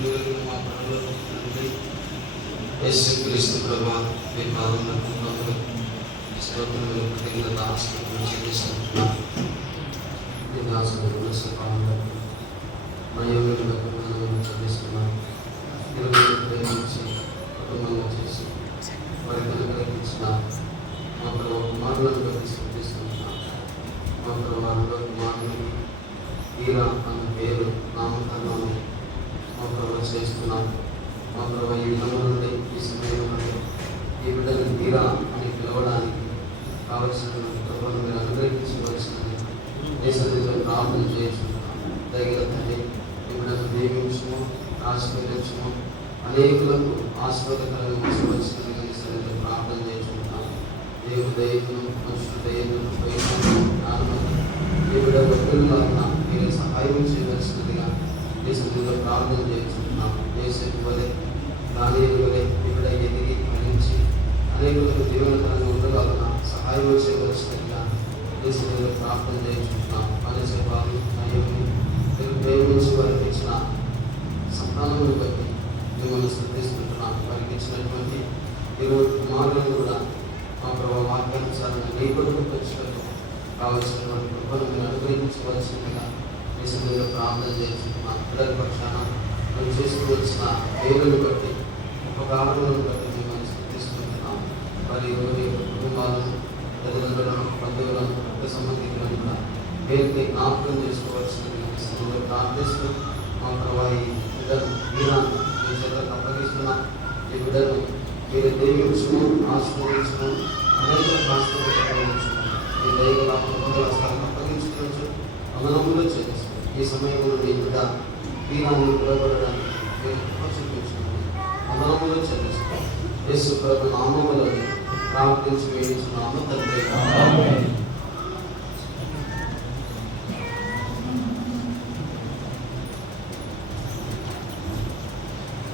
తండ్రి మా పనులు తండ్రి యేసుక్రీస్తు ప్రభా మీ పాదములకు స్తోత్రములు కృతజ్ఞత ఆస్తులు చెల్లిస్తున్నాం. మీ దాసుడు సభాములకు మా యోగులకు మనం చెల్లిస్తున్నాం. ఇరువురు ప్రేమించి కుటుంబంగా చేసి వారికి అనుగ్రహించిన మా ప్రభు కుమారులను బట్టి స్థుతిస్తున్నాం. మా ప్రభావంలో కుమారుని ఈరా అన్న పేరు నామకరణను మా ప్రభు చేస్తున్నాం. మా ప్రభు ఈ దినము నుండి ఈ సమయం నుండి ఈ బిడ్డను ఈరా అని పిలవడానికి కావలసిన ప్రభుత్వం మీరు అనుగ్రహించవలసినది దేశంలో ప్రార్థన చేస్తున్నాం. దగ్గర తండ్రి ఈ బిడ్డను దీవించము, ఆశీర్వదించము, అనేకులకు ఆశీర్వాదకరంగా ఉంచవలసినది సరిగ్గా ప్రార్థన చేస్తున్నాం. దేవుడు దయను మనుషుల దయను జ్ఞానం ఈ బిడ్డ వద్దులాగా మీరు సహాయం చేయవలసినదిగా దేశంలో ప్రార్థన చేస్తున్నాం. దేశం వలె దానియేలు వలె ఈ బిడ్డ ఎదిగి ఫలించి అనేకులకు జీవనకరంగా ఉండగలన సహాయం చేయవలసినదిగా దేశంలో ప్రార్థన చేస్తున్నాం. పనిచే వారు నయ్యము మీరు ప్రేమించి వారికి ఇచ్చిన సంతానమును బట్టి మిమ్మల్ని శ్రద్ధిస్తున్నాం. వారికి ఇచ్చినటువంటి ఈరోజు కుమారులను కూడా మా ప్రభావ వాక్యానుసారంగా నీ కొరకు వచ్చినట్టు కావలసినటువంటి కృపను మీరు అనుగ్రహించవలసిందిగా దేశంలో ప్రార్థన చేస్తున్నాం. పిల్లల పక్షాన మేము చేసుకోవలసిన పేరును బట్టి ఉపకారములను బట్టి మిమ్మల్ని శ్రద్ధిస్తున్నాం. వారి కుటుంబాలను తల్లిదండ్రులను బంధువులను రక్త సంబంధికులను కూడా పేరుకి జ్ఞాపకం చేసుకోవాల్సిందిగా దేశంలో ప్రార్థిస్తూ మా ప్రభావ ఈ బిడ్డను వీరాన్ని మీ చేతకు అప్పగిస్తున్నాం. ఈ బిడ్డను మీరు దీవించము, ఆశీర్వదించము, అనేక ఆశీర్వదించము, మీ దైవ హస్తాలకు అప్పగించుకోవచ్చు, వందనములు చేస్తాం. ఈ సమయంలో మీ బిడ్డ వీరాన్ని పిలువబడడానికి మీరు చూపించుకోండి, వందనములు చెల్లిస్తాం. యేసు ప్రభు నామములో ప్రార్థించి వేయించున్నాము తండ్రి.